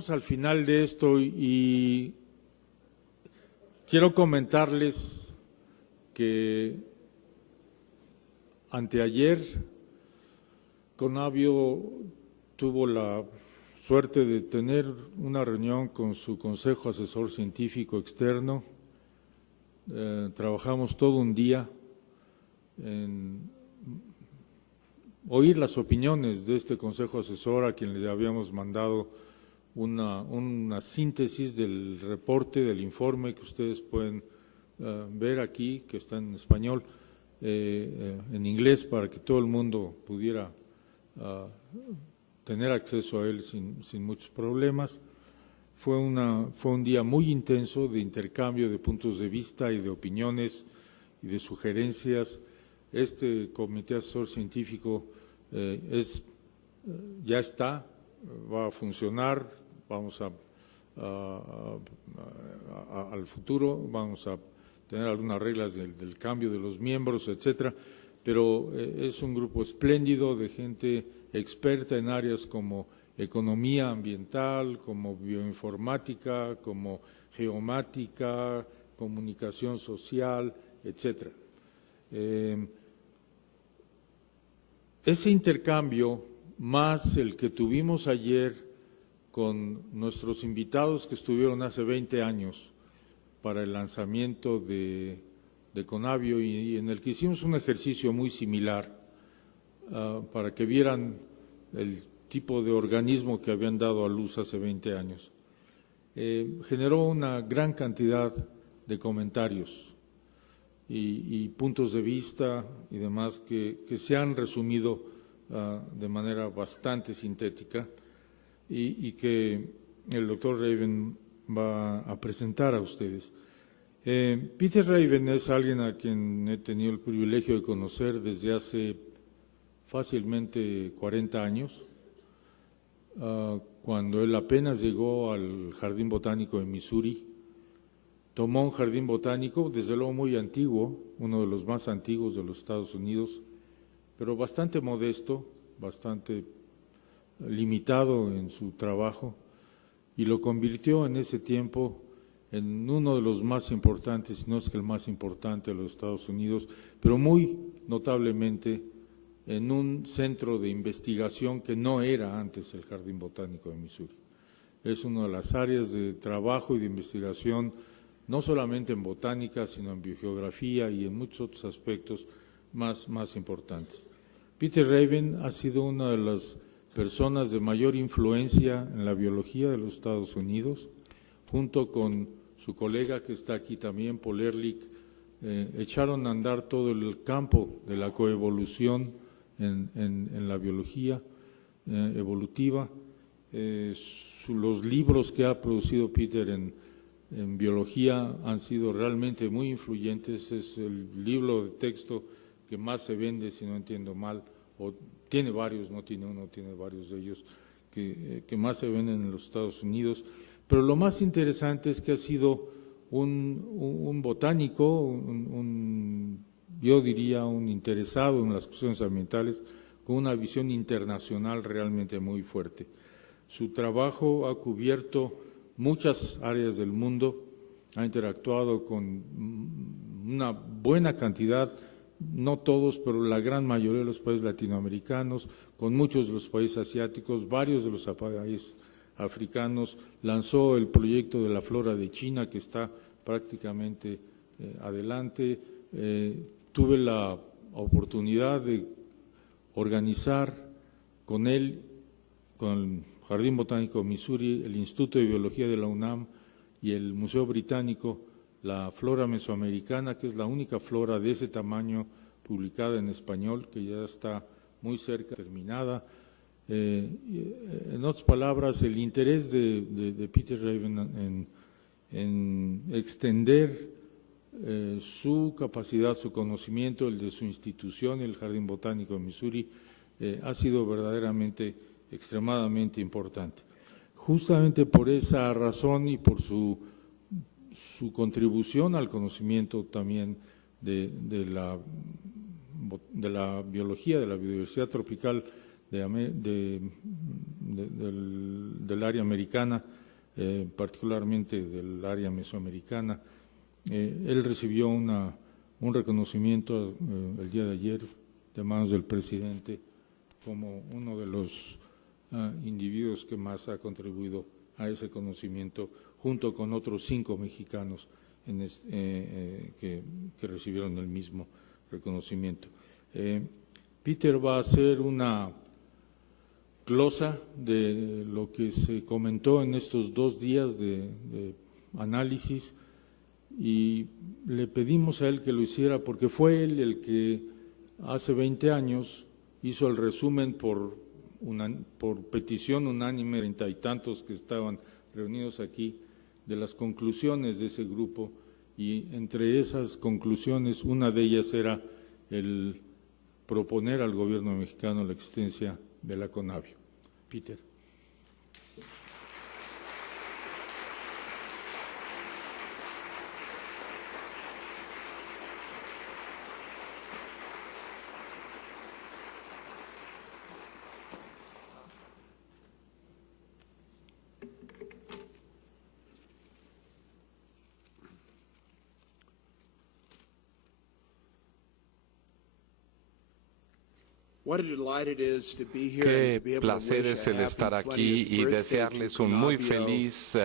llegamos al final de esto y quiero comentarles que anteayer Conavio tuvo la suerte de tener una reunión con su Consejo Asesor Científico Externo. Trabajamos todo un día en oír las opiniones de este Consejo Asesor, a quien le habíamos mandado una síntesis del reporte, del informe que ustedes pueden ver aquí, que está en español, en inglés, para que todo el mundo pudiera tener acceso a él sin muchos problemas. Fue un día muy intenso de intercambio de puntos de vista y de opiniones y de sugerencias. Este Comité Asesor Científico ya está, va a funcionar, vamos al futuro, vamos a tener algunas reglas del cambio de los miembros, etcétera, pero es un grupo espléndido de gente experta en áreas como economía ambiental, como bioinformática, como geomática, comunicación social, etcétera. Ese intercambio, más el que tuvimos ayer con nuestros invitados que estuvieron hace 20 años para el lanzamiento de Conavio, y en el que hicimos un ejercicio muy similar para que vieran el tipo de organismo que habían dado a luz hace 20 años, generó una gran cantidad de comentarios y puntos de vista y demás que se han resumido de manera bastante sintética y que el doctor Raven va a presentar a ustedes. Peter Raven es alguien a quien he tenido el privilegio de conocer desde hace fácilmente 40 años, cuando él apenas llegó al Jardín Botánico de Missouri. Tomó un jardín botánico, desde luego muy antiguo, uno de los más antiguos de los Estados Unidos, pero bastante modesto, bastante limitado en su trabajo, y lo convirtió en ese tiempo en uno de los más importantes, si no es que el más importante de los Estados Unidos, pero muy notablemente en un centro de investigación que no era antes el Jardín Botánico de Missouri. Es una de las áreas de trabajo y de investigación, no solamente en botánica, sino en biogeografía y en muchos otros aspectos más importantes. Peter Raven ha sido una de las personas de mayor influencia en la biología de los Estados Unidos, junto con su colega que está aquí también, Paul Ehrlich, echaron a andar todo el campo de la coevolución en la biología evolutiva. Los libros que ha producido Peter en biología han sido realmente muy influyentes. Es el libro de texto que más se vende, si no entiendo mal, o tiene varios, no tiene uno, tiene varios de ellos, que más se venden en los Estados Unidos. Pero lo más interesante es que ha sido un botánico, yo diría un interesado en las cuestiones ambientales, con una visión internacional realmente muy fuerte. Su trabajo ha cubierto muchas áreas del mundo, ha interactuado con una buena cantidad, no todos, pero la gran mayoría de los países latinoamericanos, con muchos de los países asiáticos, varios de los países africanos. Lanzó el proyecto de la flora de China, que está prácticamente adelante. Tuve la oportunidad de organizar con él, con el Jardín Botánico de Missouri, el Instituto de Biología de la UNAM y el Museo Británico, la flora mesoamericana, que es la única flora de ese tamaño publicada en español, que ya está muy cerca, terminada. En otras palabras, el interés de Peter Raven en extender su capacidad, su conocimiento, el de su institución, el Jardín Botánico de Missouri, ha sido verdaderamente extremadamente importante. Justamente por esa razón y por su contribución al conocimiento también de la biología, de la biodiversidad tropical del área americana, particularmente del área mesoamericana. Él recibió un reconocimiento el día de ayer de manos del presidente como uno de los individuos que más ha contribuido a ese conocimiento, junto con otros 5 mexicanos que recibieron el mismo reconocimiento. Peter va a hacer una glosa de lo que se comentó en estos 2 días de análisis, y le pedimos a él que lo hiciera porque fue él el que hace 20 años hizo el resumen por petición unánime, 30 y tantos que estaban reunidos aquí, de las conclusiones de ese grupo, y entre esas conclusiones una de ellas era el proponer al gobierno mexicano la existencia de la CONABIO. Peter. Qué placer es el estar aquí y desearles un muy feliz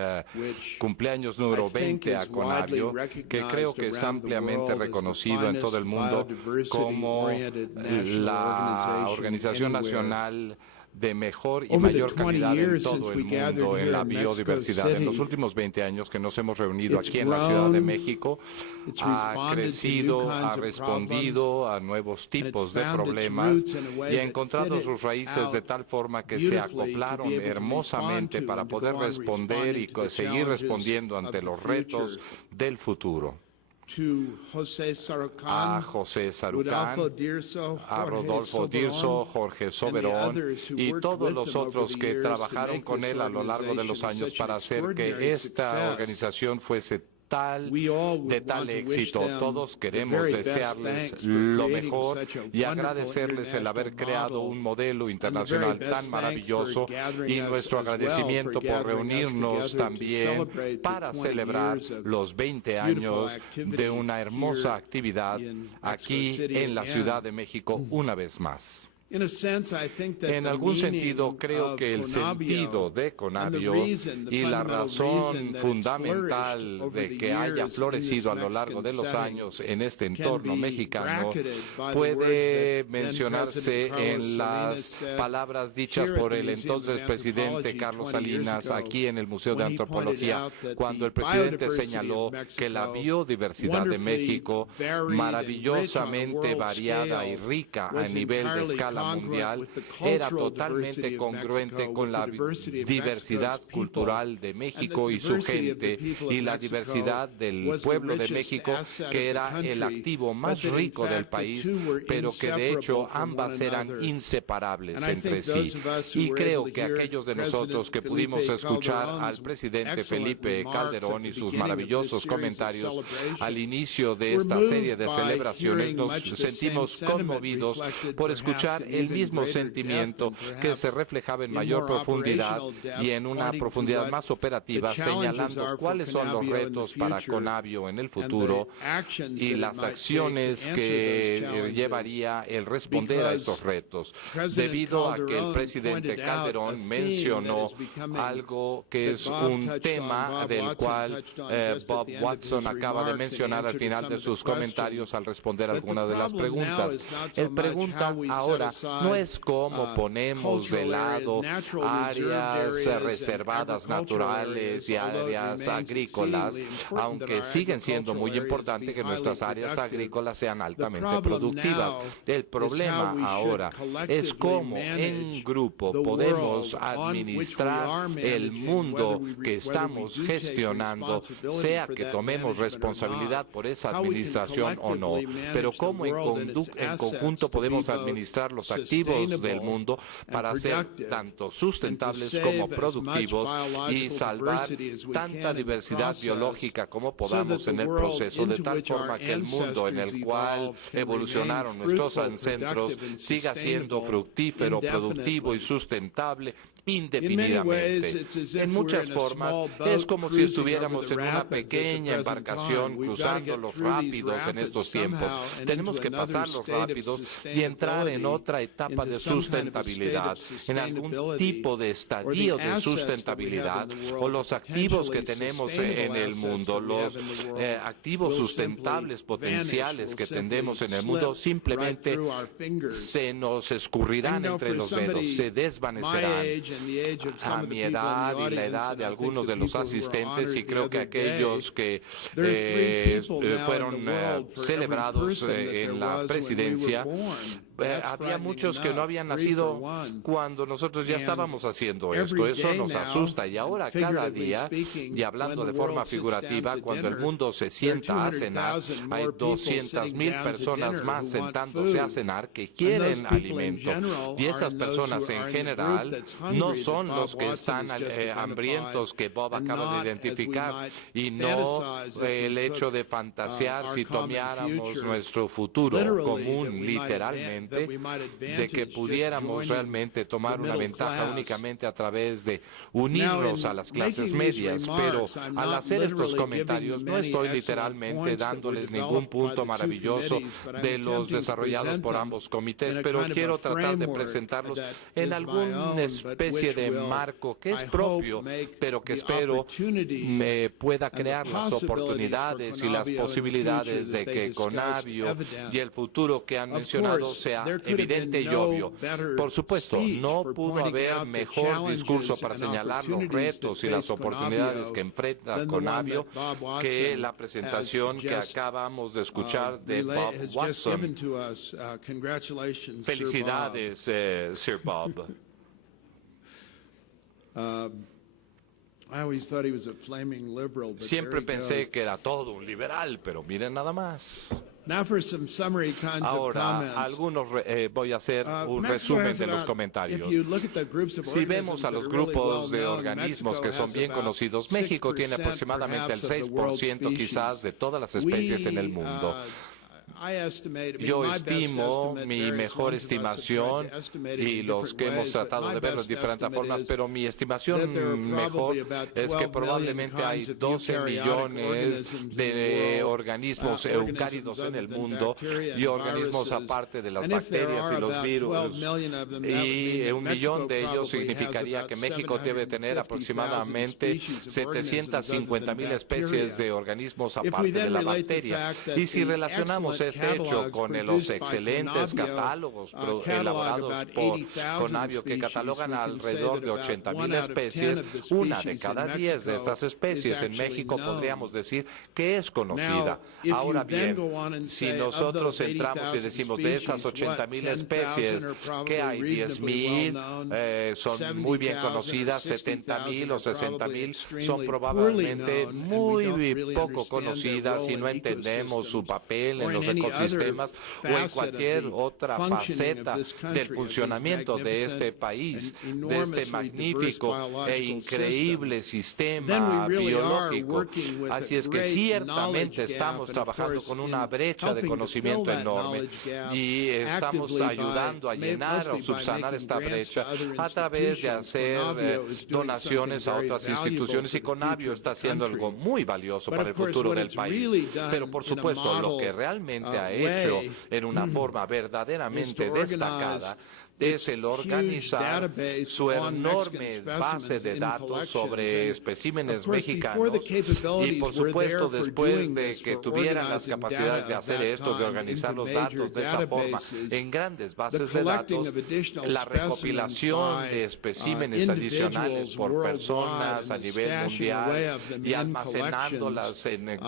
cumpleaños número 20 a CONABIO, que creo que es ampliamente reconocido en todo el mundo como la organización nacional de mejor y mayor calidad en todo el mundo en la biodiversidad. En los últimos 20 años que nos hemos reunido aquí en la Ciudad de México, ha crecido, ha respondido a nuevos tipos de problemas y ha encontrado sus raíces de tal forma que se acoplaron hermosamente para poder responder y seguir respondiendo ante los retos del futuro. A José Sarucán, a Rodolfo Dirso, Jorge Soberón y todos los otros que trabajaron con él a lo largo de los años para hacer que esta organización fuese de tal éxito. Todos queremos desearles lo mejor y agradecerles el haber creado un modelo internacional tan maravilloso, y nuestro agradecimiento por reunirnos también para celebrar los 20 años de una hermosa actividad aquí en la Ciudad de México una vez más. En algún sentido, creo que el sentido de CONABIO y la razón fundamental de que haya florecido a lo largo de los años en este entorno mexicano puede mencionarse en las palabras dichas por el entonces presidente Carlos Salinas aquí en el Museo de Antropología, cuando el presidente señaló que la biodiversidad de México, maravillosamente variada y rica a nivel de escala mundial, era totalmente congruente con la diversidad cultural de México y su gente, y la diversidad del pueblo de México, que era el activo más rico del país, pero que de hecho ambas eran inseparables entre sí. Y creo que aquellos de nosotros que pudimos escuchar al presidente Felipe Calderón y sus maravillosos comentarios al inicio de esta serie de celebraciones, nos sentimos conmovidos por escuchar el mismo sentimiento que se reflejaba en mayor profundidad y en una profundidad más operativa, señalando cuáles son los retos para CONABIO en el futuro y las acciones que llevaría el responder a estos retos. Debido a que el presidente Calderón mencionó algo que es un tema del cual Bob Watson acaba de mencionar al final de sus comentarios al responder algunas de las preguntas. Él pregunta ahora no es cómo ponemos de lado áreas reservadas naturales y áreas agrícolas, aunque siguen siendo muy importantes que nuestras áreas agrícolas sean altamente productivas. El problema ahora es cómo en grupo podemos administrar el mundo que estamos gestionando, sea que tomemos responsabilidad por esa administración o no, pero cómo en conjunto podemos administrar los los activos del mundo para ser tanto sustentables como productivos y salvar tanta diversidad biológica como podamos en el proceso, de tal forma que el mundo en el cual evolucionaron nuestros ancestros siga siendo fructífero, productivo y sustentable indefinidamente. En muchas formas es como si estuviéramos en una pequeña embarcación cruzando los rápidos en estos tiempos. Tenemos que pasar los rápidos y entrar en otra etapa de sustentabilidad, en algún tipo de estadio de sustentabilidad, o los activos que tenemos en el mundo, los activos sustentables potenciales que tenemos en el mundo simplemente se nos escurrirán entre los dedos, se desvanecerán. A mi edad y la edad de algunos de los asistentes, y creo que aquellos que fueron celebrados en la presidencia, había muchos que no habían nacido cuando nosotros ya estábamos haciendo esto. Eso nos asusta, y ahora cada día, y hablando de forma figurativa, cuando el mundo se sienta a cenar, hay 200,000 personas más sentándose a cenar que quieren alimento, y esas personas en general no son los que están hambrientos que Bob acaba de identificar, y no el hecho de fantasear si tomáramos nuestro futuro común literalmente, de que pudiéramos realmente tomar una ventaja únicamente a través de unirnos a las clases medias. Pero al hacer estos comentarios no estoy literalmente dándoles ningún punto maravilloso de los desarrollados por ambos comités, pero quiero tratar de presentarlos en alguna especie de marco que es propio, pero que espero pueda crear las oportunidades y las posibilidades de que Conavio y el futuro que han mencionado sea evidente y obvio. Por supuesto, no pudo haber mejor discurso para señalar los retos y las oportunidades que enfrenta Conavio que la presentación que acabamos de escuchar de Bob Watson. Felicidades, Sir Bob. Siempre pensé que era todo un liberal, pero miren nada más. Ahora, voy a hacer un resumen de los comentarios. Si vemos a los grupos de organismos que son bien conocidos, México tiene aproximadamente el 6% quizás de todas las especies en el mundo. Yo estimo, mi mejor estimación, y los que hemos tratado de verlo de diferentes formas, pero mi estimación mejor es que probablemente hay 12 millones de organismos eucáridos en el mundo, y organismos aparte de las bacterias y los virus. Y 1 millón de ellos significaría que México debe tener aproximadamente 750,000 especies de organismos aparte de la bacteria. Y si relacionamos este hecho con los excelentes catálogos elaborados por Conavio, que catalogan alrededor de 80,000 especies, una de cada 10 de estas especies en México podríamos decir que es conocida. Ahora bien, si nosotros entramos y decimos de esas 80,000 especies que hay 10,000 son muy bien conocidas, 70,000 o 60,000 son probablemente muy poco conocidas y no entendemos su papel en los ecosistemas o en cualquier otra faceta del funcionamiento de este país, de este magnífico e increíble sistema biológico. Así es que ciertamente estamos trabajando con una brecha de conocimiento enorme, y estamos ayudando a llenar o subsanar esta brecha a través de hacer donaciones a otras instituciones, y Conavio está haciendo algo muy valioso para el futuro del país. Pero por supuesto, lo que realmente ha hecho en una forma verdaderamente destacada es el organizar su enorme base de datos sobre especímenes mexicanos, y por supuesto después de que tuvieran las capacidades de hacer esto, de organizar los datos de esa forma en grandes bases de datos, la recopilación de especímenes adicionales por personas a nivel mundial y almacenándolas en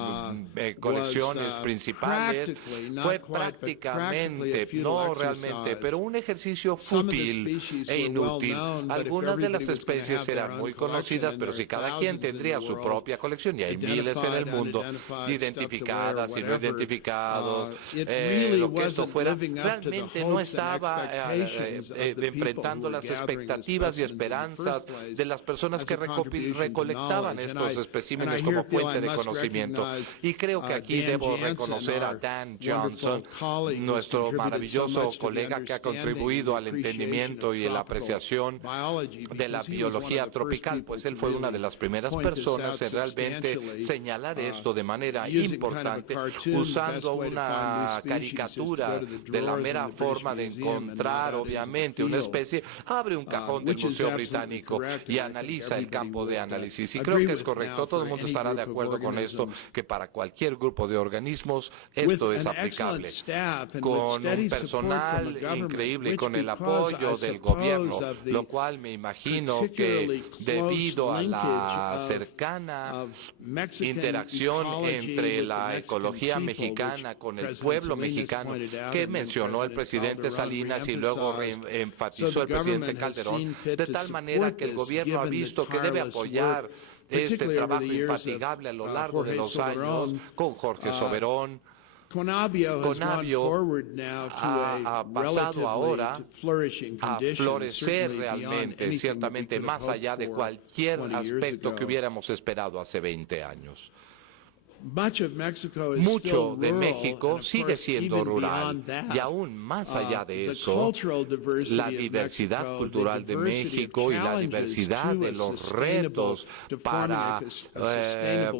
colecciones principales fue prácticamente, no realmente, pero un ejercicio fútil e inútil. Algunas de las especies serán muy conocidas, pero si cada quien tendría su propia colección, y hay miles en el mundo, identificadas y no identificados, lo que esto fuera, realmente no estaba enfrentando las expectativas y esperanzas de las personas que recolectaban estos especímenes como fuente de conocimiento. Y creo que aquí debo reconocer a Dan Johnson, nuestro maravilloso colega que ha contribuido al entendimiento y la apreciación de la biología tropical, pues él fue una de las primeras personas en realmente señalar esto de manera importante, usando una caricatura de la mera forma de encontrar, obviamente, una especie, abre un cajón del Museo Británico y analiza el campo de análisis. Y creo que es correcto, todo el mundo estará de acuerdo con esto, que para cualquier grupo de organismos esto es aplicable. Con un personal increíble y con el apoyo del gobierno, lo cual me imagino que debido a la cercana interacción entre la ecología mexicana con el pueblo mexicano que mencionó el presidente Salinas y luego enfatizó el presidente Calderón, de tal manera que el gobierno ha visto que debe apoyar este trabajo infatigable a lo largo de los años con Jorge Soberón. Conavio ha pasado ahora a florecer realmente, ciertamente más allá de cualquier aspecto que hubiéramos esperado hace 20 años. Mucho de México sigue siendo rural y aún más allá de eso, la diversidad cultural de México y la diversidad de los retos para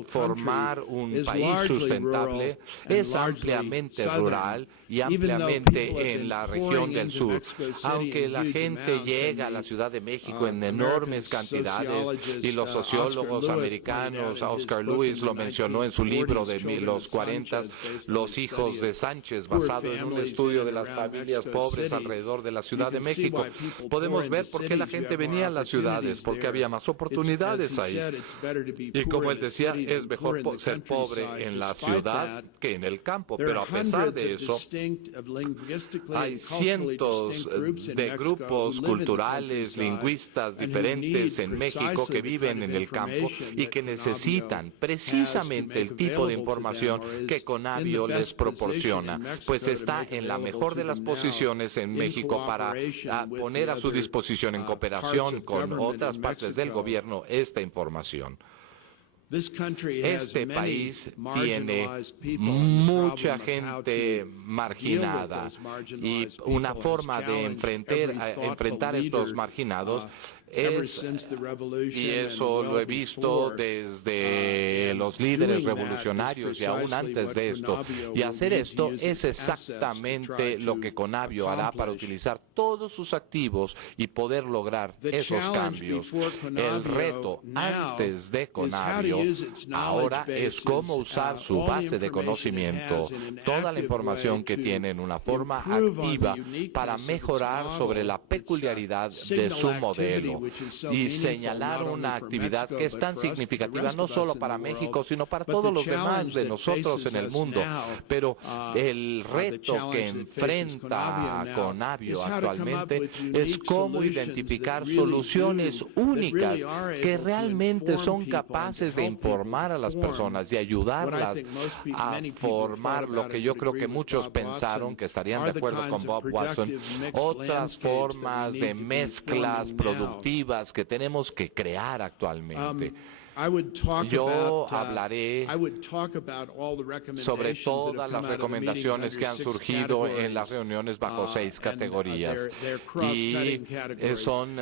formar un país sustentable es ampliamente rural y ampliamente en la región del sur. Aunque la gente llega a la Ciudad de México en enormes cantidades y los sociólogos americanos, Oscar Lewis lo mencionó en su libro de los 40, Los hijos de Sánchez, basado en un estudio de las familias pobres alrededor de la Ciudad de México, podemos ver por qué la gente venía a las ciudades, porque había más oportunidades ahí. Y como él decía, es mejor ser pobre en la ciudad que en el campo, pero a pesar de eso, hay cientos de grupos culturales, lingüistas diferentes en México que viven en el campo y que necesitan precisamente el tipo de información que Conavio les proporciona, pues está en la mejor de las posiciones en México para poner a su disposición en cooperación con otras partes del gobierno esta información. Este país tiene mucha gente marginada y una forma de enfrentar estos marginados y eso lo he visto desde los líderes revolucionarios y aún antes de esto. Y hacer esto es exactamente lo que Conavio hará para utilizar todos sus activos y poder lograr esos cambios. El reto antes de Conavio ahora es cómo usar su base de conocimiento, toda la información que tiene en una forma activa para mejorar sobre la peculiaridad de su modelo y señalar una actividad que es tan significativa no solo para México, sino para todos los demás de nosotros en el mundo. Pero el reto que enfrenta Conavio actualmente es cómo identificar soluciones únicas que realmente son capaces de informar a las personas y ayudarlas a formar lo que yo creo que muchos pensaron que estarían de acuerdo con Bob Watson, otras formas de mezclas productivas que tenemos que crear actualmente. Yo hablaré sobre todas las recomendaciones que han surgido en las reuniones bajo 6 categorías y son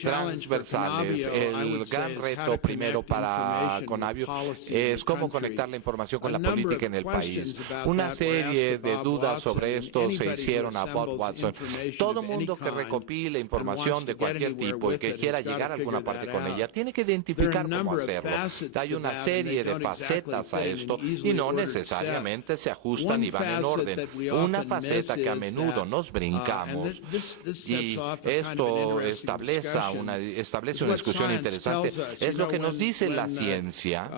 transversales. El gran reto primero para Conavio es cómo conectar la información con la política en el país. Una serie de dudas sobre esto se hicieron a Bob Watson. Todo mundo que recopile información de cualquier tipo y que quiera llegar a alguna parte con ella tiene que identificar cómo hacerlo. Hay una serie de facetas a esto y no necesariamente se ajustan y van en orden. Una faceta que a menudo nos brincamos y esto establece una discusión interesante es lo que nos dice la ciencia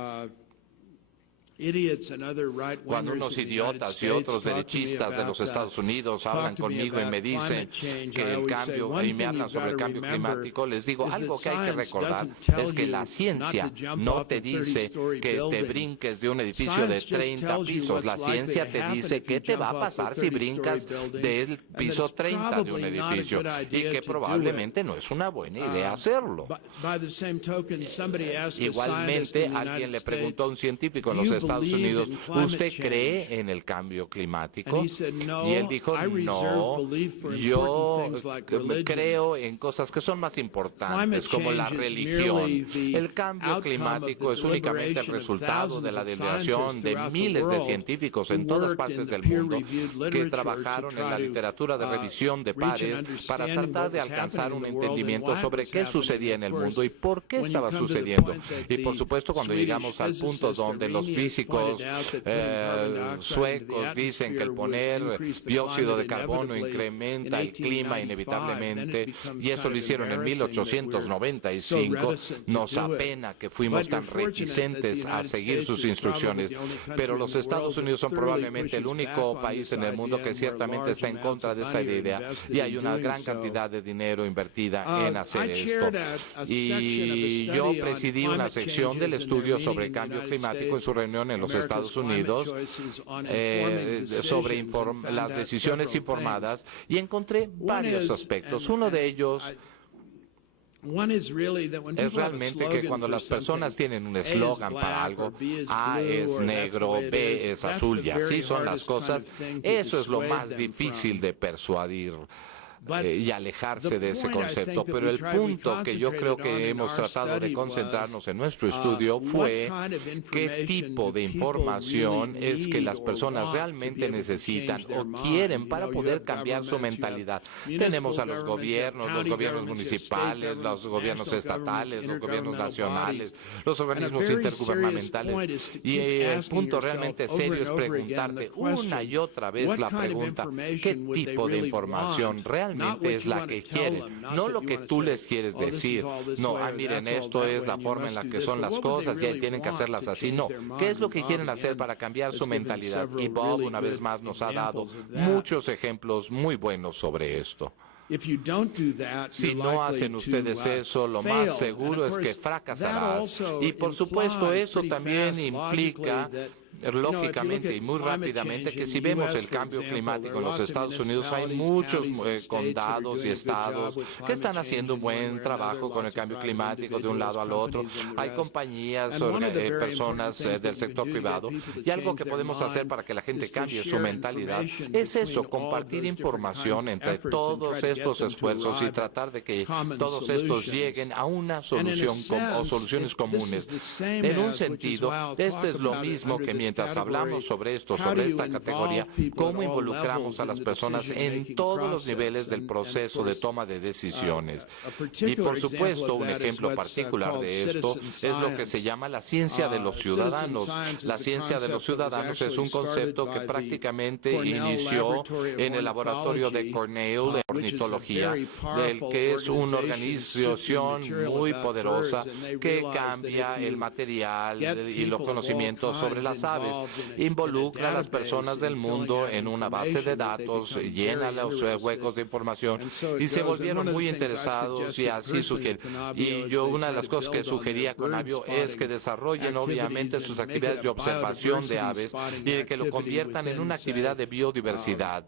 Cuando unos idiotas y otros derechistas de los Estados Unidos hablan conmigo y me dicen que el cambio, y me hablan sobre el cambio climático, les digo, algo que hay que recordar es que la ciencia no te dice que te brinques de un edificio de 30 pisos. La ciencia te dice qué te va a pasar si brincas del piso 30 de un edificio y que probablemente no es una buena idea hacerlo. Igualmente, alguien le preguntó a un científico en los Estados Unidos, ¿usted cree en el cambio climático? Y él dijo, no, yo creo en cosas que son más importantes, como la religión. El cambio climático es únicamente el resultado de la deliberación de miles de científicos en todas partes del mundo que trabajaron en la literatura de revisión de pares para tratar de alcanzar un entendimiento sobre qué sucedía en el mundo y por qué estaba sucediendo. Y por supuesto, cuando llegamos al punto donde los físicos suecos dicen que el poner dióxido de carbono incrementa el clima inevitablemente, y eso lo hicieron en 1895, nos apena que fuimos tan reticentes a seguir sus instrucciones, pero los Estados Unidos son probablemente el único país en el mundo que ciertamente está en contra de esta idea, y hay una gran cantidad de dinero invertida en hacer esto. Y yo presidí una sección del estudio sobre el cambio climático en su reunión en los Estados Unidos sobre las decisiones informadas, y encontré varios aspectos. Uno de ellos es realmente que cuando las personas tienen un eslogan para algo, A es negro, B es azul, y así son las cosas, eso es lo más difícil de persuadir y alejarse de ese concepto. Pero el punto que yo creo que hemos tratado de concentrarnos en nuestro estudio fue qué tipo de información es que las personas realmente necesitan o quieren para poder cambiar su mentalidad. Tenemos a los gobiernos municipales, los gobiernos estatales, los gobiernos nacionales, los organismos intergubernamentales, y el punto realmente serio es preguntarte una y otra vez la pregunta, ¿qué tipo de información realmente es la que quieren? No lo que tú les quieres decir. No, miren, esto es la forma en la que son las cosas y tienen que hacerlas así. No, ¿qué es lo que quieren hacer para cambiar su mentalidad? Y Bob una vez más nos ha dado muchos ejemplos muy buenos sobre esto. Si no hacen ustedes eso, lo más seguro es que fracasarás. Y por supuesto, eso también implica lógicamente y muy rápidamente que si vemos el cambio climático en los Estados Unidos, hay muchos condados y estados que están haciendo un buen trabajo con el cambio climático de un lado al otro. Hay compañías, personas del sector privado, y algo que podemos hacer para que la gente cambie su mentalidad es eso, compartir información entre todos estos esfuerzos y tratar de que todos estos lleguen a una solución o soluciones comunes. En un sentido, esto es lo mismo que mientras hablamos sobre esto, sobre esta categoría, cómo involucramos a las personas en todos los niveles del proceso de toma de decisiones. Y por supuesto, un ejemplo particular de esto es lo que se llama la ciencia de los ciudadanos. La ciencia de los ciudadanos es un concepto que prácticamente inició en el laboratorio de Cornell de ornitología, del que es una organización muy poderosa que cambia el material y los conocimientos sobre las aves. Involucra a las personas del mundo en una base de datos, llena los huecos de información, y se volvieron muy interesados, y así sugieren. Y yo una de las cosas que sugería con Avio es que desarrollen obviamente sus actividades de observación de aves y que lo conviertan en una actividad de biodiversidad.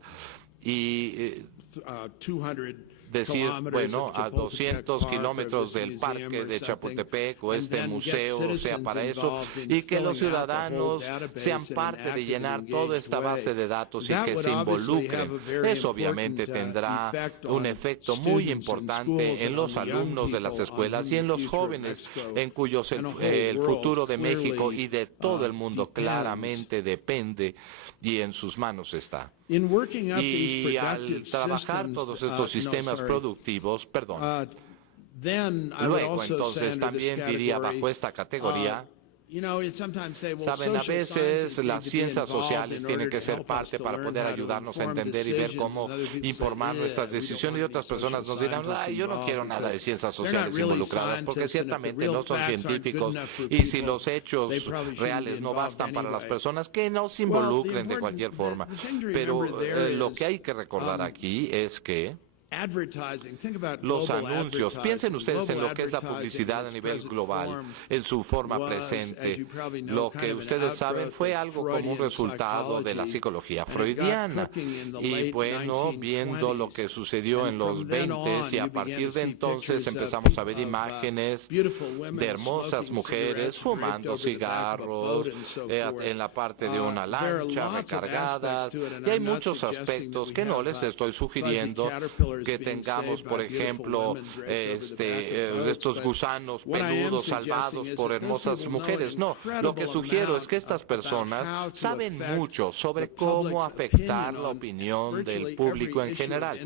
Y decir, bueno, a 200 kilómetros del parque de Chapultepec o este museo sea para eso, y que los ciudadanos sean parte de llenar toda esta base de datos y que se involucren. Eso obviamente tendrá un efecto muy importante en los alumnos de las escuelas y en los jóvenes, en cuyos el futuro de México y de todo el mundo claramente depende y en sus manos está. Y al trabajar todos estos sistemas productivos, luego entonces también diría bajo esta categoría, Saben, a veces las ciencias sociales tienen que ser parte para poder ayudarnos a entender y ver cómo informar nuestras decisiones, y otras personas nos dirán, yo no quiero nada de ciencias sociales involucradas, porque ciertamente no son científicos, y si los hechos reales no bastan para las personas, que no se involucren de cualquier forma. Pero lo que hay que recordar aquí es que los anuncios, piensen ustedes en lo que es la publicidad a nivel global, en su forma presente. Lo que ustedes saben fue algo como un resultado de la psicología freudiana. Y bueno, viendo lo que sucedió en los 20s, y a partir de entonces empezamos a ver imágenes de hermosas mujeres fumando cigarros en la parte de una lancha recargadas. Y hay muchos aspectos que no les estoy sugiriendo que tengamos, por ejemplo, estos gusanos peludos salvados por hermosas mujeres. No, lo que sugiero es que estas personas saben mucho sobre cómo afectar la opinión del público en general.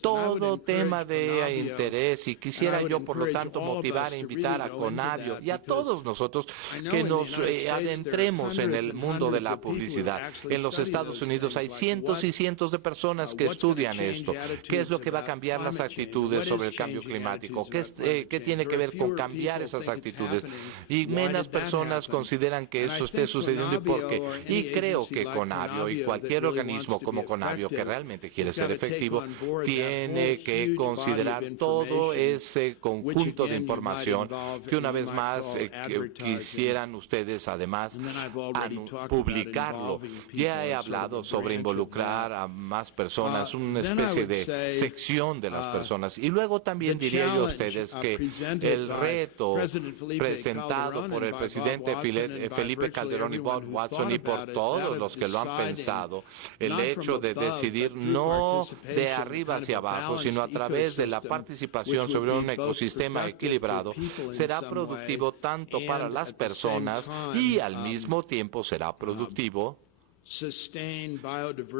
Todo tema de interés, y quisiera yo, por lo tanto, motivar e invitar a Conavio y a todos nosotros que nos adentremos en el mundo de la publicidad. En los Estados Unidos hay cientos y cientos de personas que estudian esto. ¿Qué es lo que va a cambiar las actitudes sobre el cambio climático? ¿Qué tiene que ver con cambiar esas actitudes? Y menos personas consideran que eso esté sucediendo, y por qué. Y creo que Conavio y cualquier organismo como Conavio que realmente quiere ser efectivo tiene que considerar todo ese conjunto de información que, una vez más, quisieran ustedes además publicarlo. Ya he hablado sobre involucrar a más personas, una especie de sección de las personas. Y luego también diría yo a ustedes que el reto presentado por el presidente Felipe Calderón y Bob Watson, y por todos los que lo han pensado, el hecho de decidir no de arriba hacia abajo, sino a través de la participación sobre un ecosistema equilibrado, será productivo tanto para las personas y al mismo tiempo será productivo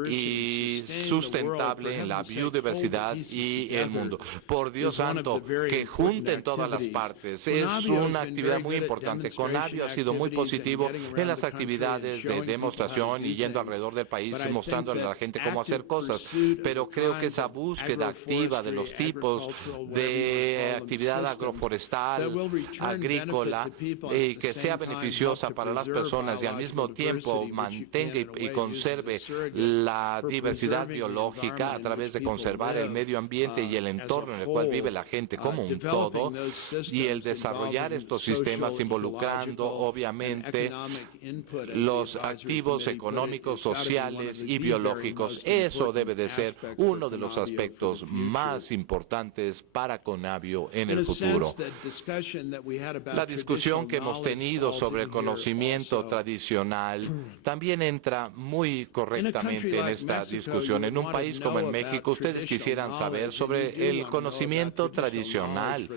y sustentable en la biodiversidad y el mundo. Por Dios santo, que junten todas las partes. Es una actividad muy importante. Conavio ha sido muy positivo en las actividades de demostración y yendo alrededor del país y mostrándole a la gente cómo hacer cosas. Pero creo que esa búsqueda activa de los tipos de actividad agroforestal, agrícola, que sea beneficiosa para las personas y al mismo tiempo mantenga y conserve la diversidad biológica a través de conservar el medio ambiente y el entorno en el cual vive la gente como un todo, y el desarrollar estos sistemas involucrando obviamente los activos económicos, sociales y biológicos. Eso debe de ser uno de los aspectos más importantes para Conavio en el futuro. La discusión que hemos tenido sobre el conocimiento tradicional también entra muy correctamente en esta discusión. En un país como en México, ustedes quisieran saber sobre el conocimiento tradicional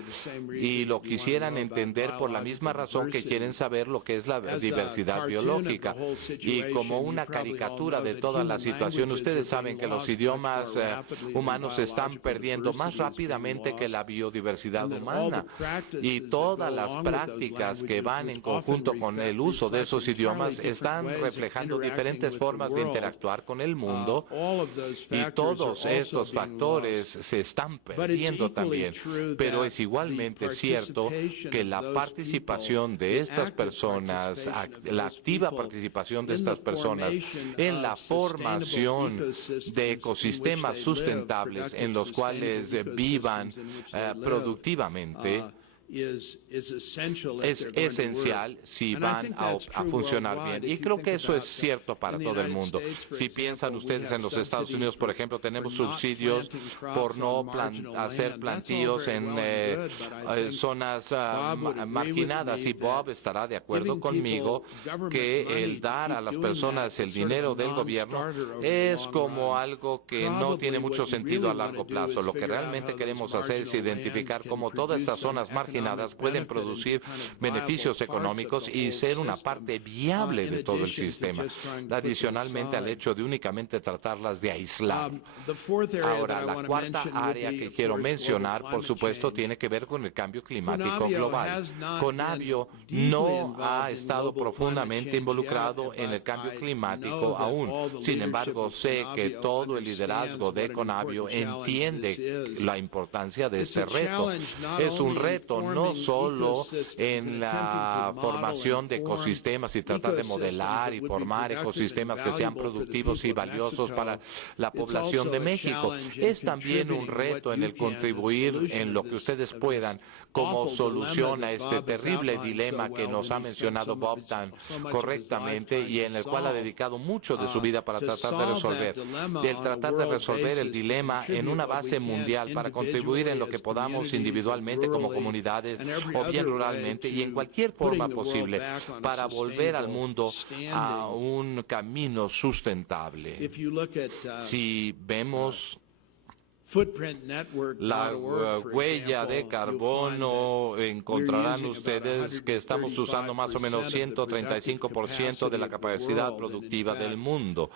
y lo quisieran entender por la misma razón que quieren saber lo que es la diversidad biológica. Y como una caricatura de toda la situación, ustedes saben que los idiomas humanos se están perdiendo más rápidamente que la biodiversidad humana, y todas las prácticas que van en conjunto con el uso de esos idiomas están reflejando diferentes formas de interactuar con el mundo, y todos estos factores se están perdiendo también. Pero es igualmente cierto que la participación de estas personas, la activa participación de estas personas en la formación de ecosistemas sustentables en los cuales vivan productivamente, es esencial si van a funcionar bien. Y creo que eso es cierto para todo el mundo. Si piensan ustedes en los Estados Unidos, por ejemplo, tenemos subsidios por no hacer plantíos en zonas marginadas, y Bob estará de acuerdo conmigo que el dar a las personas el dinero del gobierno es como algo que no tiene mucho sentido a largo plazo. Lo que realmente queremos hacer es identificar cómo todas esas zonas marginadas combinadas pueden producir beneficios económicos y ser una parte viable de todo el sistema, adicionalmente al hecho de únicamente tratarlas de aislar. Ahora, la cuarta área que quiero mencionar, por supuesto, tiene que ver con el cambio climático global. Conavio no ha estado profundamente involucrado en el cambio climático aún. Sin embargo, sé que todo el liderazgo de Conavio entiende la importancia de este reto. Es un reto no solo en la formación de ecosistemas y tratar de modelar y formar ecosistemas que sean productivos y valiosos para la población de México. Es también un reto en el contribuir en lo que ustedes puedan como solución a este terrible dilema que nos ha mencionado Bob tan correctamente y en el cual ha dedicado mucho de su vida para tratar de resolver. El tratar de resolver el dilema en una base mundial para contribuir en lo que podamos individualmente como comunidades o bien ruralmente y en cualquier forma posible para volver al mundo a un camino sustentable. Si vemos la huella de carbono, encontrarán ustedes que estamos usando más o menos 135% de la capacidad productiva del mundo.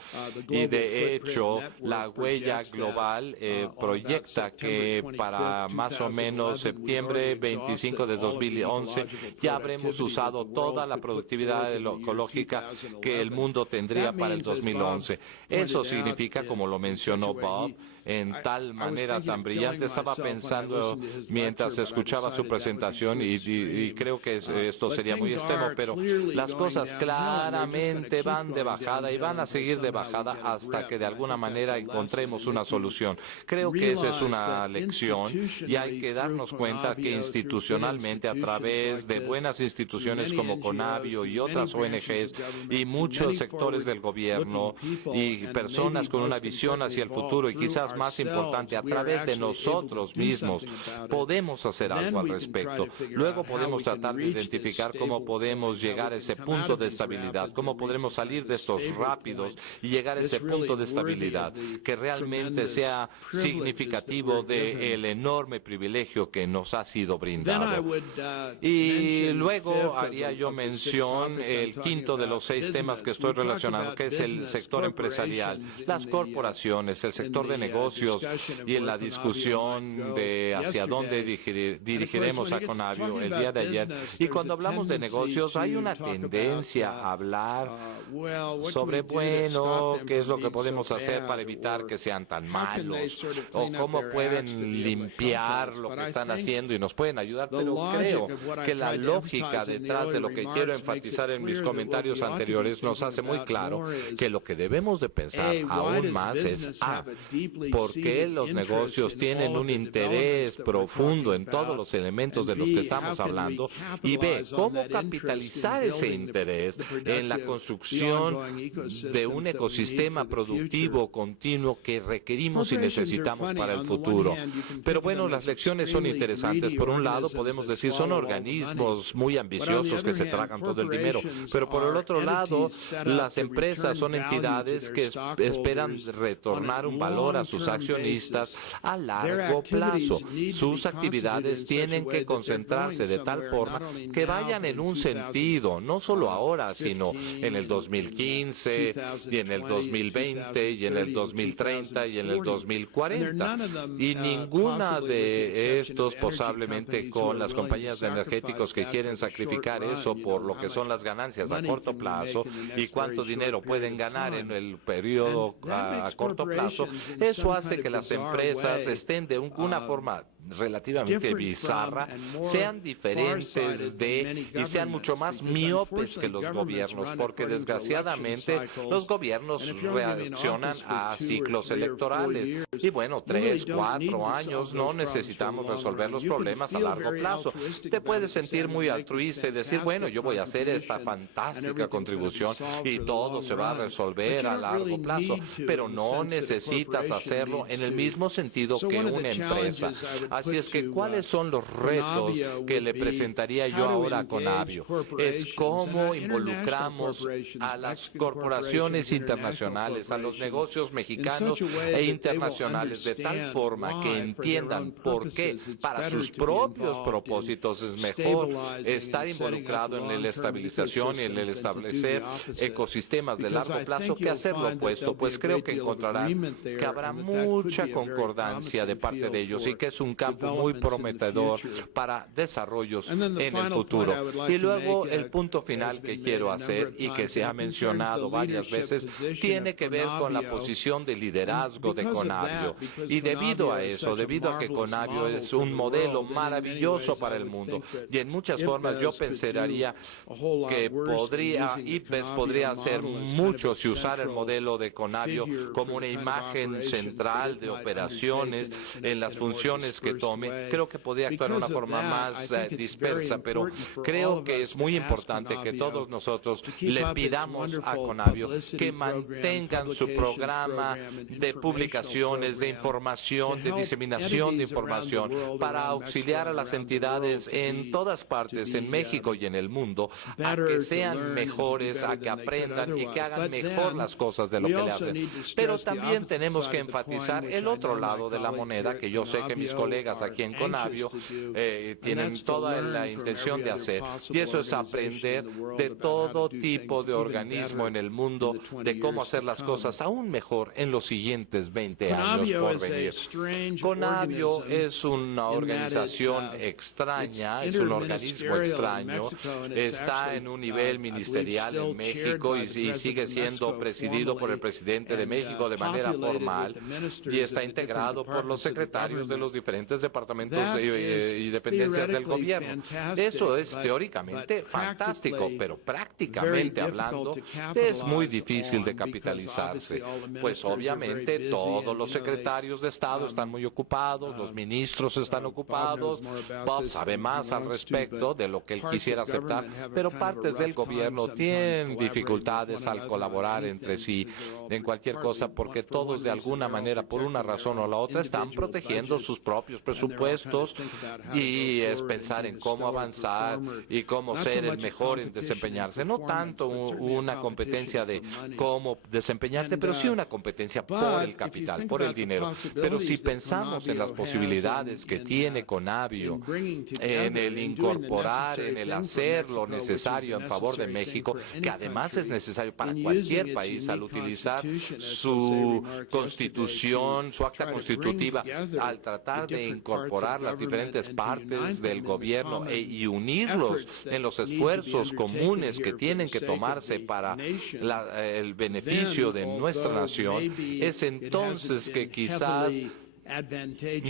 Y de hecho, la huella global proyecta que para más o menos septiembre 25 de 2011 ya habremos usado toda la productividad ecológica que el mundo tendría para el 2011. Eso significa, como lo mencionó Bob, en tal manera tan brillante. Estaba pensando mientras escuchaba su presentación y creo que esto sería muy extremo, pero las cosas claramente van de bajada y van a seguir de bajada hasta que de alguna manera encontremos una solución. Creo que esa es una lección y hay que darnos cuenta que institucionalmente, a través de buenas instituciones como Conavio y otras ONGs y muchos sectores del gobierno y personas con una visión hacia el futuro y quizás más importante, a través de nosotros mismos podemos hacer algo al respecto. Luego podemos tratar de identificar cómo podemos llegar a ese punto de estabilidad, cómo podremos salir de estos rápidos y llegar a ese punto de estabilidad que realmente sea significativo del enorme privilegio que nos ha sido brindado. Y luego haría yo mención el quinto de los 6 temas que estoy relacionando, que es el sector empresarial, las corporaciones, el sector de negocios y en la discusión de hacia dónde dirigiremos a Conavio el día de ayer. Y cuando hablamos de negocios hay una tendencia a hablar sobre, bueno, qué es lo que podemos hacer para evitar que sean tan malos o cómo pueden limpiar lo que están haciendo y nos pueden ayudar, pero creo que la lógica detrás de lo que quiero enfatizar en mis comentarios anteriores nos hace muy claro que lo que debemos de pensar aún más es ¿por qué los negocios tienen un interés profundo en todos los elementos de los que estamos hablando? Y B, ¿cómo capitalizar ese interés en la construcción de un ecosistema productivo continuo que requerimos y necesitamos para el futuro? Pero bueno, las lecciones son interesantes. Por un lado, podemos decir, son organismos muy ambiciosos que se tragan todo el dinero. Pero por el otro lado, las empresas son entidades que esperan retornar un valor a sus accionistas a largo plazo. Sus actividades tienen que concentrarse de tal forma que vayan en un sentido, no solo ahora, sino en el 2015 y en el 2020 y en el 2030 y en el 2040. Y ninguna de estos, posiblemente con las compañías de energéticos que quieren sacrificar eso por lo que son las ganancias a corto plazo y cuánto dinero pueden ganar en el periodo a corto plazo, eso hace que las empresas estén de una forma relativamente bizarra, sean diferentes y sean mucho más miopes que los gobiernos, porque desgraciadamente los gobiernos reaccionan a ciclos electorales. Y bueno, 3, 4 años no necesitamos resolver los problemas a largo plazo. Te puedes sentir muy altruista y decir, bueno, yo voy a hacer esta fantástica contribución y todo se va a resolver a largo plazo, pero no necesitas hacerlo en el mismo sentido que una empresa. Así es que, ¿cuáles son los retos que le presentaría yo ahora a Conavio? Es cómo involucramos a las corporaciones internacionales, a los negocios mexicanos e internacionales, de tal forma que entiendan por qué para sus propios propósitos es mejor estar involucrado en la estabilización y en el establecer ecosistemas de largo plazo que hacer lo opuesto. Pues creo que encontrarán que habrá mucha concordancia de parte de ellos y que es un campo muy prometedor para desarrollos en el futuro. Y luego el punto final que quiero hacer y que se ha mencionado varias veces tiene que ver con la posición de liderazgo de Conavio. Y debido a eso, debido a que Conavio es un modelo maravilloso para el mundo y en muchas formas yo pensaría que IPES podría hacer mucho si usara el modelo de Conavio como una imagen central de operaciones en las funciones que tome. Creo que podría actuar de una forma más dispersa, pero creo que es muy importante que todos nosotros le pidamos a Conavio que mantengan su programa de publicaciones, de información, de diseminación de información para auxiliar a las entidades en todas partes, en México y en el mundo, a que sean mejores, a que aprendan y que hagan mejor las cosas de lo que le hacen. Pero también tenemos que enfatizar el otro lado de la moneda, que yo sé que mis colegas aquí en Conavio tienen toda la intención de hacer, y eso es aprender de todo tipo de organismo en el mundo, de cómo hacer las cosas aún mejor en los siguientes 20 años por venir. Conavio es una organización extraña, es un organismo extraño, está en un nivel ministerial en México y sigue siendo presidido por el presidente de México de manera formal y está integrado por los secretarios de los diferentes departamentos y dependencias del gobierno. Eso es teóricamente fantástico, pero prácticamente hablando es muy difícil de capitalizarse, pues obviamente todos los secretarios de Estado están muy ocupados, los ministros están ocupados, Bob sabe más al respecto de lo que él quisiera aceptar, pero partes del gobierno tienen dificultades al colaborar entre sí en cualquier cosa porque todos de alguna manera, por una razón o la otra, están protegiendo sus propios presupuestos y es pensar en cómo avanzar y cómo ser el mejor en desempeñarse. No tanto una competencia de cómo desempeñarte, pero sí una competencia por el capital, por el dinero. Pero si pensamos en las posibilidades que tiene Conavio, en el incorporar, en el hacer lo necesario en favor de México, que además es necesario para cualquier país al utilizar su constitución, su acta constitutiva, al tratar de incorporar las diferentes partes del gobierno y unirlos en los esfuerzos comunes que tienen que tomarse para el beneficio de nuestra nación, es entonces que quizás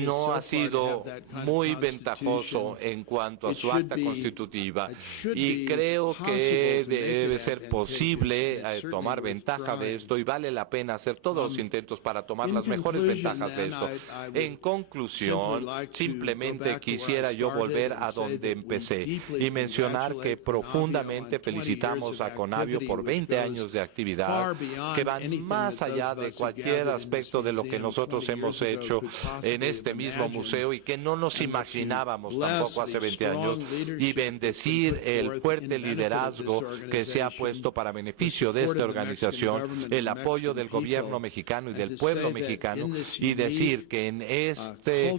no ha sido muy ventajoso en cuanto a su acta constitutiva y creo que debe ser posible tomar ventaja de esto y vale la pena hacer todos los intentos para tomar las mejores ventajas de esto. En conclusión, simplemente quisiera yo volver a donde empecé y mencionar que profundamente felicitamos a Conavio por 20 años de actividad que van más allá de cualquier aspecto de lo que nosotros hemos hecho en este mismo museo y que no nos imaginábamos tampoco hace 20 años, y bendecir el fuerte liderazgo que se ha puesto para beneficio de esta organización, el apoyo del gobierno mexicano y del pueblo mexicano, y decir que en este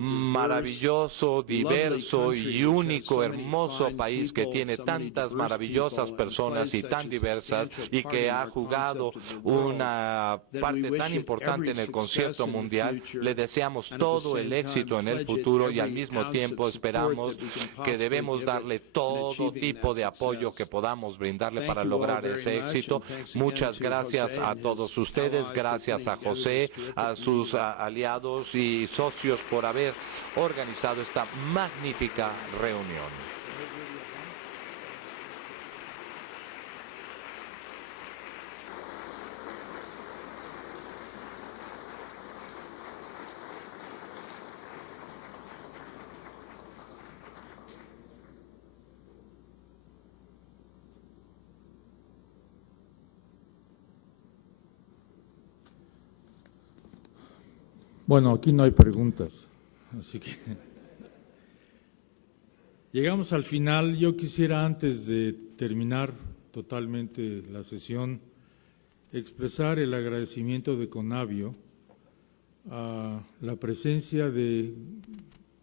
maravilloso, diverso y único, hermoso país que tiene tantas maravillosas personas y tan diversas y que ha jugado una parte tan importante en el concierto mundial, le deseamos todo el éxito en el futuro y al mismo tiempo esperamos que debemos darle todo tipo de apoyo que podamos brindarle para lograr ese éxito. Muchas gracias a todos ustedes, gracias a José, a sus aliados y socios por haber organizado esta magnífica reunión. Bueno, aquí no hay preguntas. así que llegamos al final. Yo quisiera, antes de terminar totalmente la sesión, expresar el agradecimiento de Conavio a la presencia de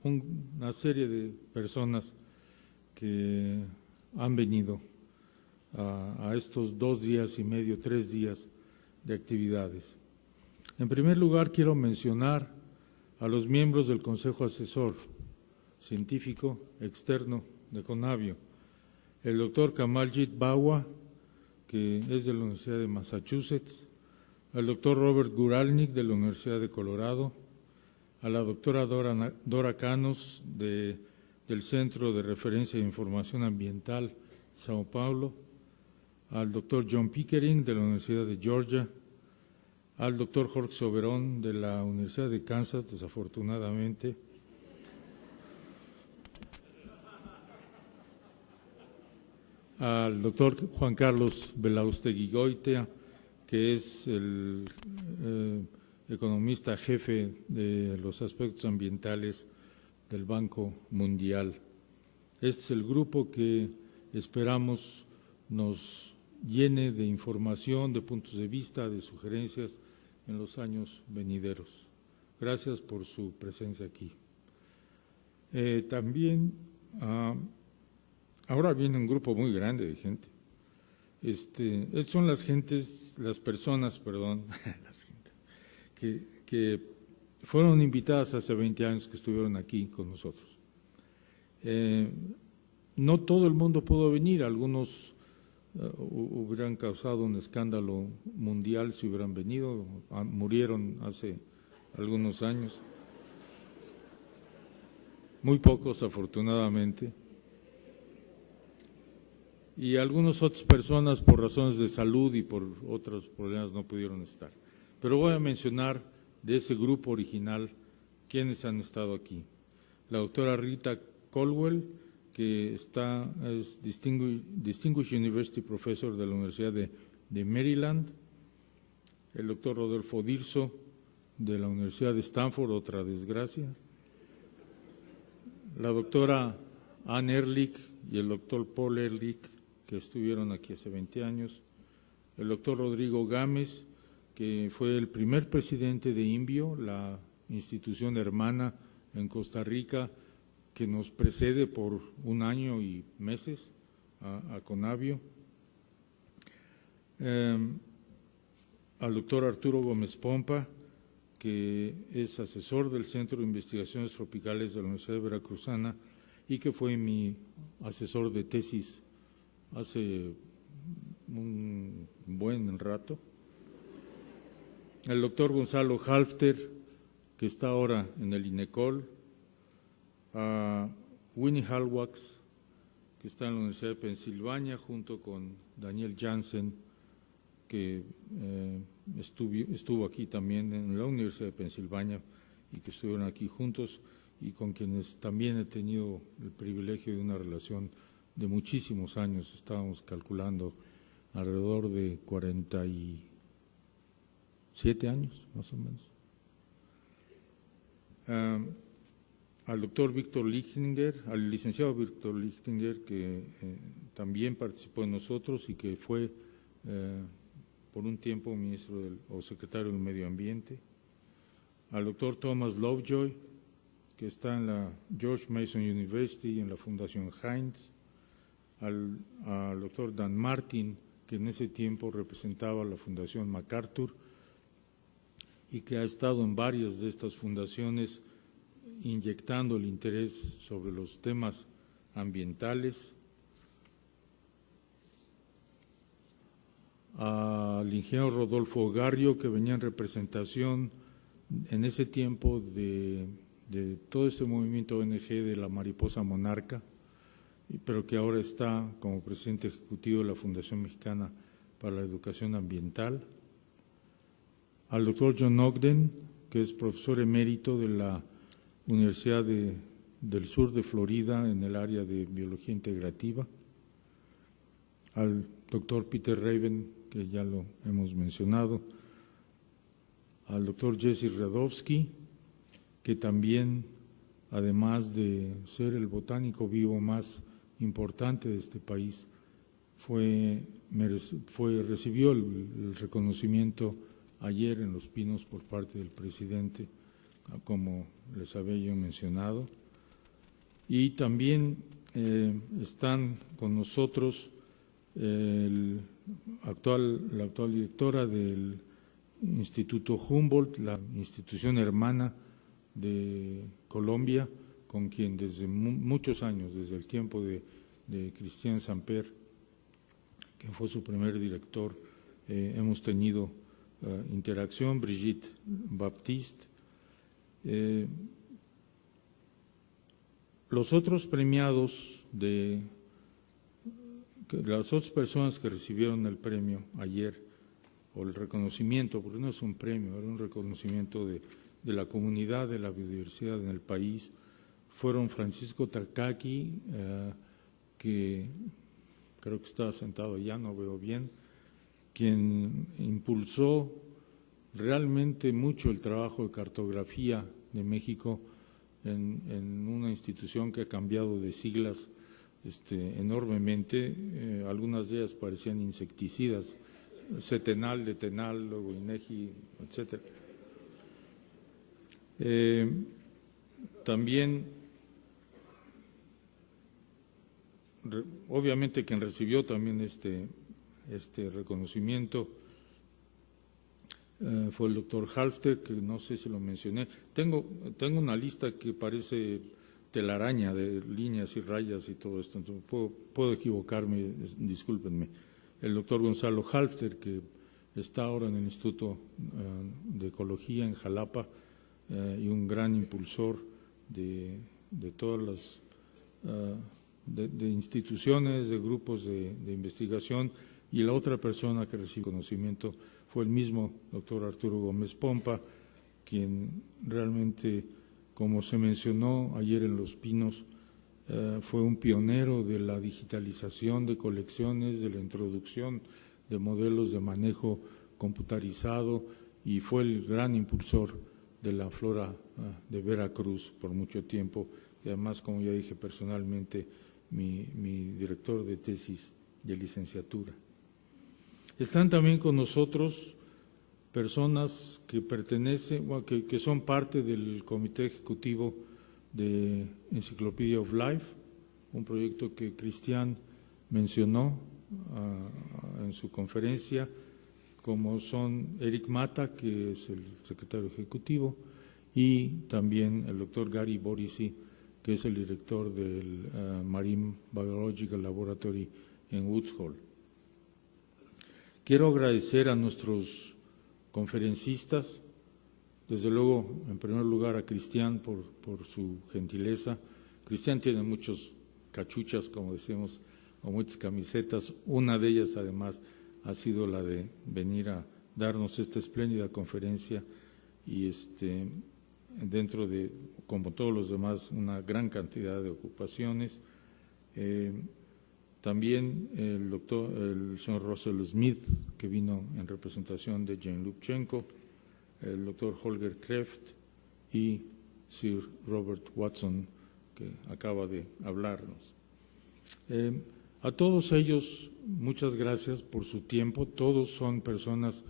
una serie de personas que han venido a estos 2 días y medio, 3 días de actividades. En primer lugar, quiero mencionar a los miembros del Consejo Asesor Científico Externo de Conavio, el doctor Kamaljit Bawa, que es de la Universidad de Massachusetts, al doctor Robert Guralnik de la Universidad de Colorado, a la doctora Dora Canos del Centro de Referencia de Información Ambiental Sao Paulo, al doctor John Pickering de la Universidad de Georgia, al doctor Jorge Soberón de la Universidad de Kansas, desafortunadamente, al doctor Juan Carlos Belaustegui Goitia, que es el economista jefe de los aspectos ambientales del Banco Mundial. Este es el grupo que esperamos nos llene de información, de puntos de vista, de sugerencias en los años venideros. Gracias por su presencia aquí. También ahora viene un grupo muy grande de gente. Son las personas, las gentes, que fueron invitadas hace 20 años que estuvieron aquí con nosotros. No todo el mundo pudo venir, algunos hubieran causado un escándalo mundial si hubieran venido, murieron hace algunos años, muy pocos afortunadamente, y algunas otras personas por razones de salud y por otros problemas no pudieron estar. Pero voy a mencionar de ese grupo original quienes han estado aquí. La doctora Rita Colwell, que es Distinguished University Professor de la Universidad de Maryland, el doctor Rodolfo Dirso de la Universidad de Stanford, otra desgracia, la doctora Anne Ehrlich y el doctor Paul Ehrlich, que estuvieron aquí hace 20 años, el doctor Rodrigo Gámez, que fue el primer presidente de INVIO, la institución hermana en Costa Rica, que nos precede por 1 año y meses a Conavio, al doctor Arturo Gómez Pompa, que es asesor del Centro de Investigaciones Tropicales de la Universidad Veracruzana y que fue mi asesor de tesis hace un buen rato, el doctor Gonzalo Halfter, que está ahora en el INECOL, a Winnie Halwax, que está en la Universidad de Pensilvania, junto con Daniel Jansen, que estuvo aquí también en la Universidad de Pensilvania y que estuvieron aquí juntos y con quienes también he tenido el privilegio de una relación de muchísimos años. Estábamos calculando alrededor de 47 años, más o menos. Al doctor Víctor Lichtinger, al licenciado Víctor Lichtinger, que también participó en nosotros y que fue por un tiempo ministro o secretario del Medio Ambiente, al doctor Thomas Lovejoy, que está en la George Mason University y en la Fundación Heinz, al doctor Dan Martin, que en ese tiempo representaba la Fundación MacArthur y que ha estado en varias de estas fundaciones inyectando el interés sobre los temas ambientales, al ingeniero Rodolfo Garrio, que venía en representación en ese tiempo de todo este movimiento ONG de la mariposa monarca, pero que ahora está como presidente ejecutivo de la Fundación Mexicana para la Educación Ambiental, al doctor John Ogden, que es profesor emérito de la Universidad del Sur de Florida en el área de Biología Integrativa, al doctor Peter Raven, que ya lo hemos mencionado, al doctor Jesse Radowski, que también además de ser el botánico vivo más importante de este país, recibió el reconocimiento ayer en Los Pinos por parte del presidente, como les había yo mencionado. Y también están con nosotros la actual directora del Instituto Humboldt, la institución hermana de Colombia, con quien desde muchos años, desde el tiempo de Christian Samper, que fue su primer director, hemos tenido interacción. Brigitte Baptiste. Los otros premiados, las otras personas que recibieron el premio ayer, o el reconocimiento, porque no es un premio, era un reconocimiento de la comunidad de la biodiversidad en el país, fueron Francisco Takaki, que creo que está sentado allá, no veo bien, quien impulsó realmente mucho el trabajo de cartografía de México en una institución que ha cambiado de siglas enormemente. Algunas de ellas parecían insecticidas, Cetenal, Detenal, luego INEGI, etcétera. También, obviamente, quien recibió también este reconocimiento fue el doctor Halfter, que no sé si lo mencioné. Tengo una lista que parece telaraña de líneas y rayas y todo esto, entonces puedo equivocarme, discúlpenme. El doctor Gonzalo Halfter, que está ahora en el Instituto de Ecología en Jalapa, y un gran impulsor de todas las de instituciones, de grupos de investigación, y la otra persona que recibió conocimiento fue el mismo doctor Arturo Gómez Pompa, quien realmente, como se mencionó ayer en Los Pinos, fue un pionero de la digitalización de colecciones, de la introducción de modelos de manejo computarizado, y fue el gran impulsor de la flora de Veracruz por mucho tiempo, y además, como ya dije personalmente, mi director de tesis de licenciatura. Están también con nosotros personas que pertenecen, que son parte del Comité Ejecutivo de Encyclopedia of Life, un proyecto que Cristian mencionó en su conferencia, como son Eric Mata, que es el secretario ejecutivo, y también el doctor Gary Borisi, que es el director del Marine Biological Laboratory en Woods Hole. Quiero agradecer a nuestros conferencistas, desde luego, en primer lugar, a Cristian por su gentileza. Cristian tiene muchos cachuchas, como decimos, o muchas camisetas. Una de ellas, además, ha sido la de venir a darnos esta espléndida conferencia, y dentro de, como todos los demás, una gran cantidad de ocupaciones. También el señor Russell Smith, que vino en representación de Jane Lubchenco, el doctor Holger Kreft y Sir Robert Watson, que acaba de hablarnos. A todos ellos, muchas gracias por su tiempo. Todos son personas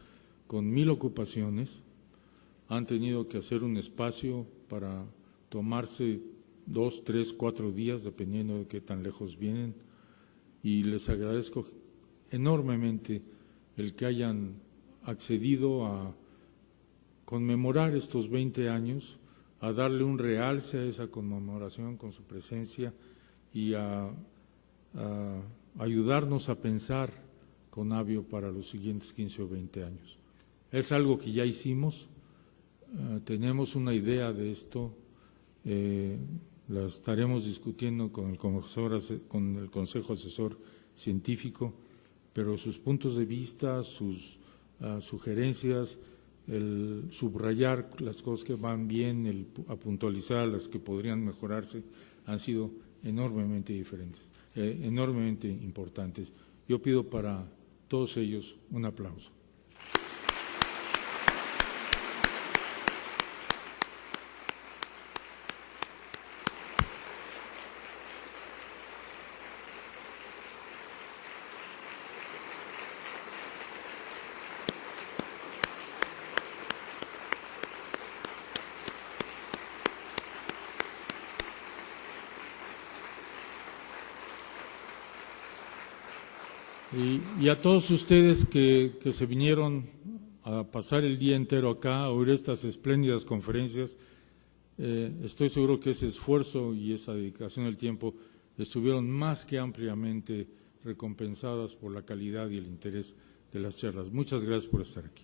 con 1000 ocupaciones, han tenido que hacer un espacio para tomarse 2, 3, 4 días, dependiendo de qué tan lejos vienen, y les agradezco enormemente el que hayan accedido a conmemorar estos 20 años, a darle un realce a esa conmemoración con su presencia, y a ayudarnos a pensar con Avio para los siguientes 15 o 20 años. Es algo que ya hicimos, tenemos una idea de esto, la estaremos discutiendo con el Consejo Asesor Científico, pero sus puntos de vista, sus sugerencias, el subrayar las cosas que van bien, el puntualizar las que podrían mejorarse, han sido enormemente diferentes, enormemente importantes. Yo pido para todos ellos un aplauso. Y a todos ustedes que se vinieron a pasar el día entero acá, a oír estas espléndidas conferencias, estoy seguro que ese esfuerzo y esa dedicación del tiempo estuvieron más que ampliamente recompensadas por la calidad y el interés de las charlas. Muchas gracias por estar aquí.